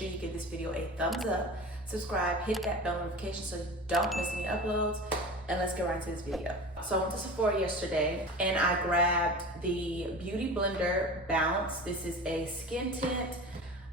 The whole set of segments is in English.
sure you give this video a thumbs up, subscribe, hit that bell notification so you don't miss any uploads, and let's get right into this video. So I went to Sephora yesterday and I grabbed the Beauty Blender Bounce. This is a skin tint.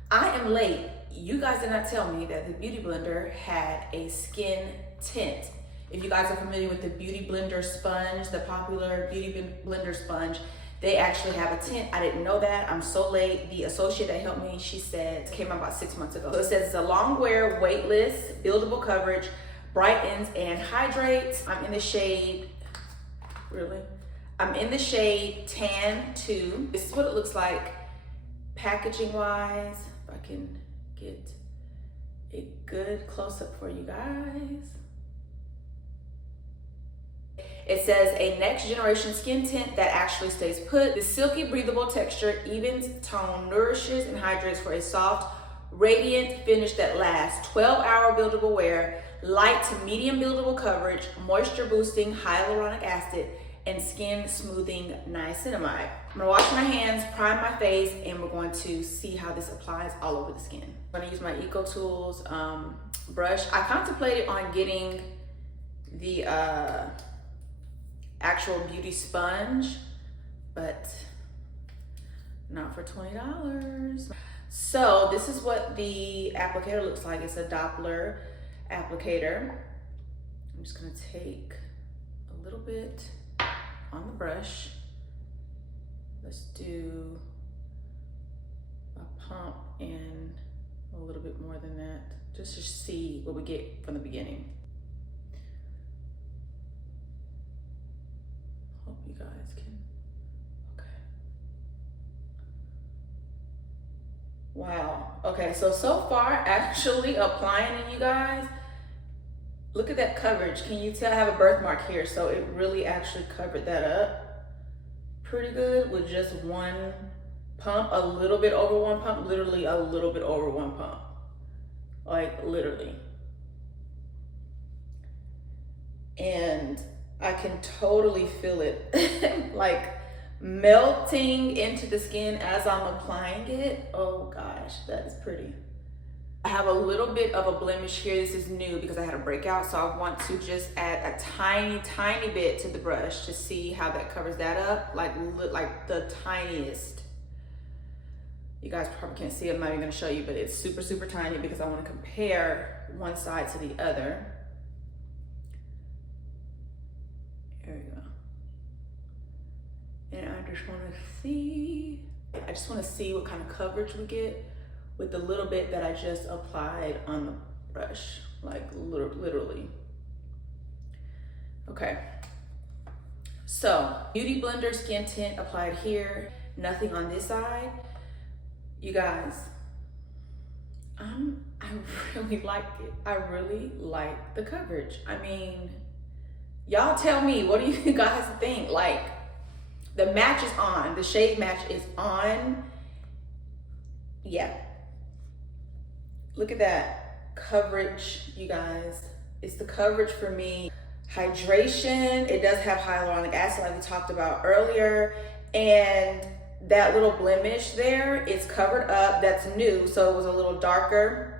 I am late. You guys did not tell me that the Beauty Blender had a skin tint. If you guys are familiar with the Beauty Blender sponge, the popular Beauty Blender sponge, they actually have a tint. I didn't know that. I'm so late. The associate that helped me, she said, it came out about 6 months ago. So it says it's a long wear, weightless, buildable coverage, brightens and hydrates. I'm in the shade, I'm in the shade Tan 2. This is what it looks like packaging wise. If I can get a good close up for you guys. It says a next generation skin tint that actually stays put. The silky breathable texture, even tone, nourishes and hydrates for a soft, radiant finish that lasts. 12-hour buildable wear, light to medium buildable coverage, moisture boosting hyaluronic acid, and skin smoothing niacinamide. I'm gonna wash my hands, prime my face, and we're going to see how this applies all over the skin. I'm gonna use my Eco Tools brush. I contemplated on getting the actual beauty sponge, but not for $20. So this is what the applicator looks like. It's a Doppler applicator. I'm just gonna take a little bit on the brush. Let's do a pump and a little bit more than that, just to see what we get from the beginning. Hope you guys can, okay. Wow, okay, so far, actually applying it, you guys, look at that coverage. Can you tell I have a birthmark here? So it really actually covered that up pretty good with just one pump, a little bit over one pump, literally a little bit over one pump, like literally. And I can totally feel it like melting into the skin as I'm applying it. Oh gosh, that is pretty. I have a little bit of a blemish here. This is new because I had a breakout, so I want to just add a tiny bit to the brush to see how that covers that up, like the tiniest. You guys probably can't see it. I'm not even gonna show you, but it's super tiny because I want to compare one side to the other. There we go. And I just want to see what kind of coverage we get with the little bit that I just applied on the brush, like literally. Okay, so Beauty Blender skin tint applied here, nothing on this side. You guys, I really liked it. I really like the coverage. I mean, y'all tell me, what do you guys think? Like, the match is on, the shade match is on. Yeah. Look at that coverage, you guys. It's the coverage for me. Hydration, it does have hyaluronic acid like we talked about earlier. And that little blemish there, it's covered up, that's new, so it was a little darker.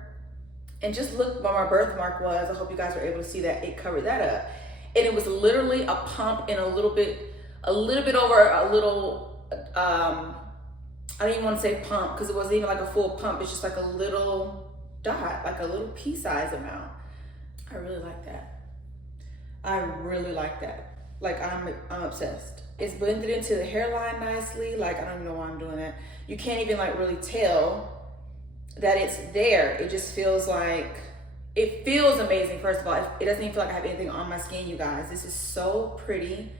And just look where my birthmark was. I hope you guys were able to see that, it covered that up. And it was literally a pump and a little bit over a little, I didn't even want to say pump because it wasn't even like a full pump. It's just like a little dot, like a little pea size amount. I really like that. I really like that. Like I'm obsessed. It's blended into the hairline nicely. Like I don't even know why I'm doing that. You can't even like really tell that it's there. It just feels like, it feels amazing. First of all, it doesn't even feel like I have anything on my skin, you guys. This is so pretty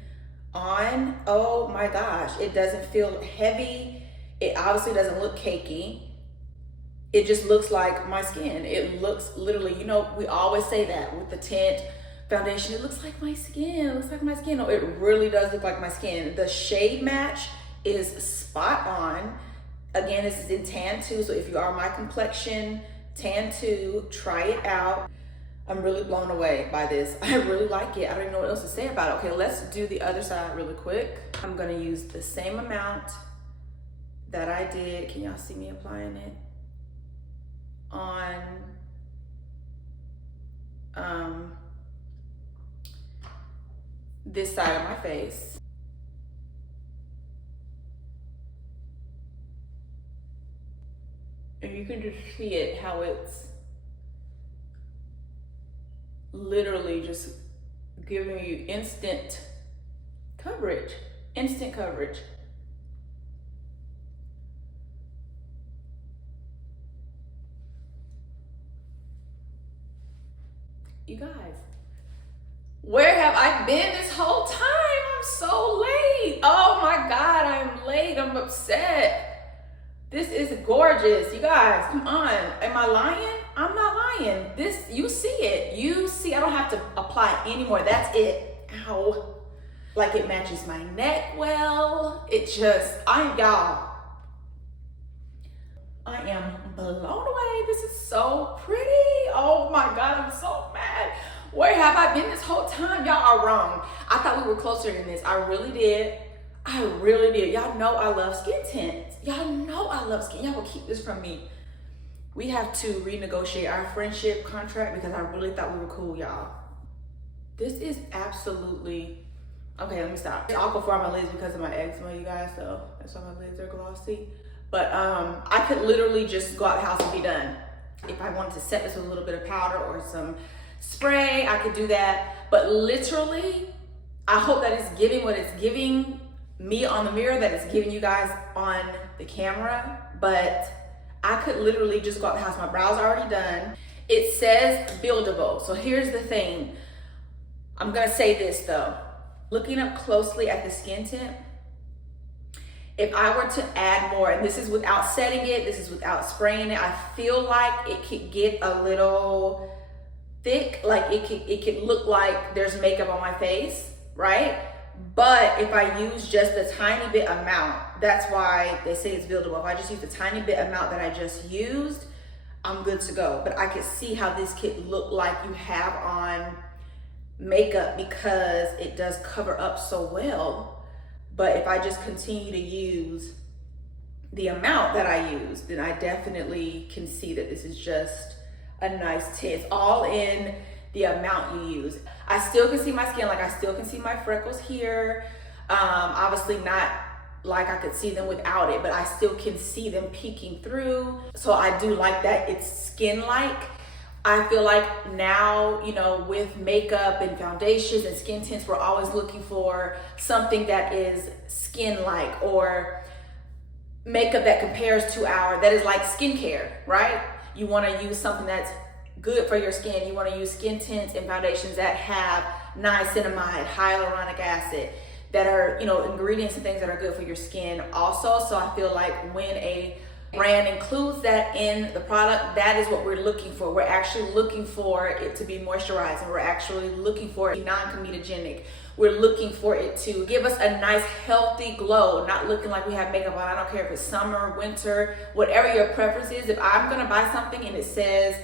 on. Oh my gosh, it doesn't feel heavy. It obviously doesn't look cakey. It just looks like my skin. It looks literally, you know, we always say that with the tint foundation, it looks like my skin, it looks like my skin. No, it really does look like my skin. The shade match is spot on. Again, this is in Tan 2, so if you are my complexion, Tan 2, try it out. I'm really blown away by this. I really like it. I don't even know what else to say about it. Okay, let's do the other side really quick. I'm gonna use the same amount that I did. Can y'all see me applying it? on this side of my face. And you can just see it, how it's literally just giving you instant coverage. Instant coverage. You guys, where have I been this whole time? I'm so late. Oh my God, I'm late. I'm upset. This is gorgeous. You guys, come on. Am I lying? I'm not lying. This, you see it. You see, I don't have to apply anymore. That's it. Ow. Like, it matches my neck well. It just, y'all, I am blown away. This is so pretty. Oh my God, I'm so mad. Where have I been this whole time? Y'all are wrong. I thought we were closer than this. I really did. I really did. Y'all know I love skin tints. Y'all know I love skin. Y'all will keep this from me. We have to renegotiate our friendship contract because I really thought we were cool, y'all. This is absolutely, okay, let me stop. I'll go for my lids because of my eczema, you guys, so that's why my lids are glossy. But I could literally just go out the house and be done. If I wanted to set this with a little bit of powder or some spray, I could do that. But literally, I hope that it's giving what it's giving me on the mirror, that it's giving you guys on the camera. But I could literally just go out the house. My brows are already done. It says buildable. So here's the thing. I'm gonna say this though. Looking up closely at the skin tint, if I were to add more, and this is without setting it, this is without spraying it, I feel like it could get a little thick, like it could look like there's makeup on my face, right? But if I use just a tiny bit amount, that's why they say it's buildable. If I just use the tiny bit amount that I just used, I'm good to go. But I could see how this could look like you have on makeup because it does cover up so well. But if I just continue to use the amount that I use, then I definitely can see that this is just a nice tint. It's all in the amount you use. I still can see my skin, like I still can see my freckles here. Obviously not like I could see them without it, but I still can see them peeking through. So I do like that it's skin-like. I feel like now, you know, with makeup and foundations and skin tints, we're always looking for something that is skin-like or makeup that compares to that is like skincare, right? You want to use something that's good for your skin. You want to use skin tints and foundations that have niacinamide, hyaluronic acid, that are, you know, ingredients and things that are good for your skin also. So I feel like when a brand includes that in the product, that is what we're looking for. We're actually looking for it to be moisturizing. We're actually looking for it non-comedogenic. We're looking for it to give us a nice healthy glow, not looking like we have makeup on. I don't care if it's summer, winter, whatever your preference is. If I'm gonna buy something and it says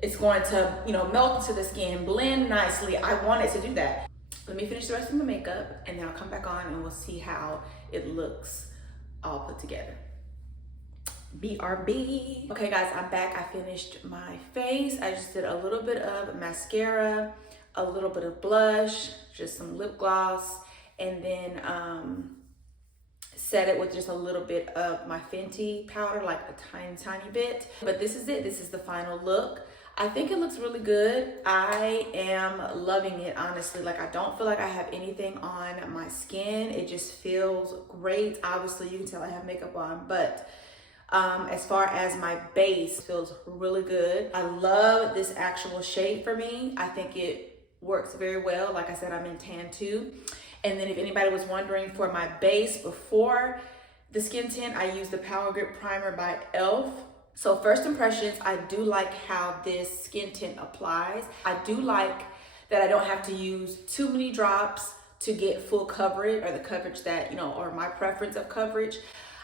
it's going to, you know, melt into the skin, blend nicely, I want it to do that. Let me finish the rest of the makeup and then I'll come back on and we'll see how it looks all put together. BRB. Okay guys, I'm back. I finished my face. I just did a little bit of mascara, a little bit of blush, just some lip gloss, and then set it with just a little bit of my Fenty powder, like a tiny bit. But this is it. This is the final look. I think it looks really good. I am loving it, honestly. Like, I don't feel like I have anything on my skin. It just feels great. Obviously, you can tell I have makeup on, but as far as my base, feels really good. I love this actual shade for me. I think it works very well. Like I said, I'm in tan 2. And then if anybody was wondering, for my base before the skin tint, I used the Power Grip Primer by e.l.f. So first impressions, I do like how this skin tint applies. I do like that I don't have to use too many drops to get full coverage, or the coverage that, you know, or my preference of coverage.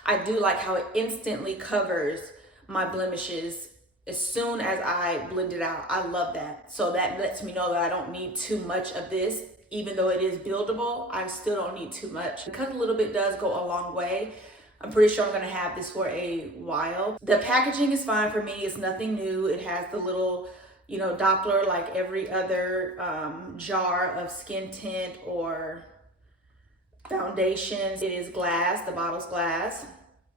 I do like how it instantly covers my blemishes as soon as I blend it out. I love that. So that lets me know that I don't need too much of this. Even though it is buildable, I still don't need too much. Because a little bit does go a long way. I'm pretty sure I'm gonna have this for a while. The packaging is fine for me. It's nothing new. It has the little, you know, Doppler like every other jar of skin tint or foundations. It is glass. The bottle's glass.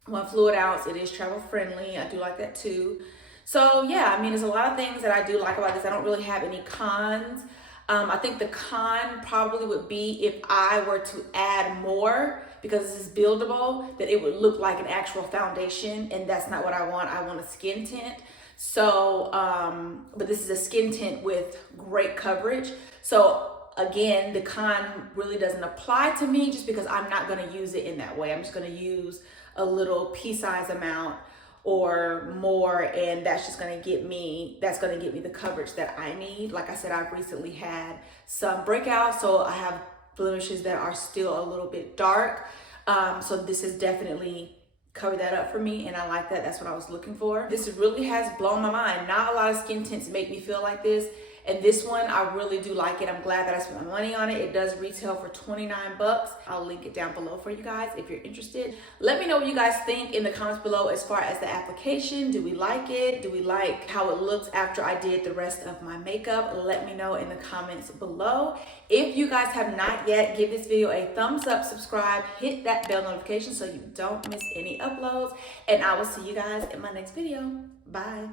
1 fluid ounce. It is travel friendly. I do like that too. So yeah, I mean, there's a lot of things that I do like about this. I don't really have any cons. I think the con probably would be if I were to add more, because this is buildable, that it would look like an actual foundation, and that's not what I want. I want a skin tint. So, but this is a skin tint with great coverage. So again, the con really doesn't apply to me just because I'm not gonna use it in that way. I'm just gonna use a little pea-size amount or more, and that's just gonna get me, the coverage that I need. Like I said, I've recently had some breakouts, so I have blemishes that are still a little bit dark. So this has definitely covered that up for me, and I like that. That's what I was looking for. This really has blown my mind. Not a lot of skin tints make me feel like this. And this one, I really do like it. I'm glad that I spent my money on it. It does retail for 29 bucks. I'll link it down below for you guys if you're interested. Let me know what you guys think in the comments below as far as the application. Do we like it? Do we like how it looks after I did the rest of my makeup? Let me know in the comments below. If you guys have not yet, give this video a thumbs up, subscribe, hit that bell notification so you don't miss any uploads. And I will see you guys in my next video. Bye.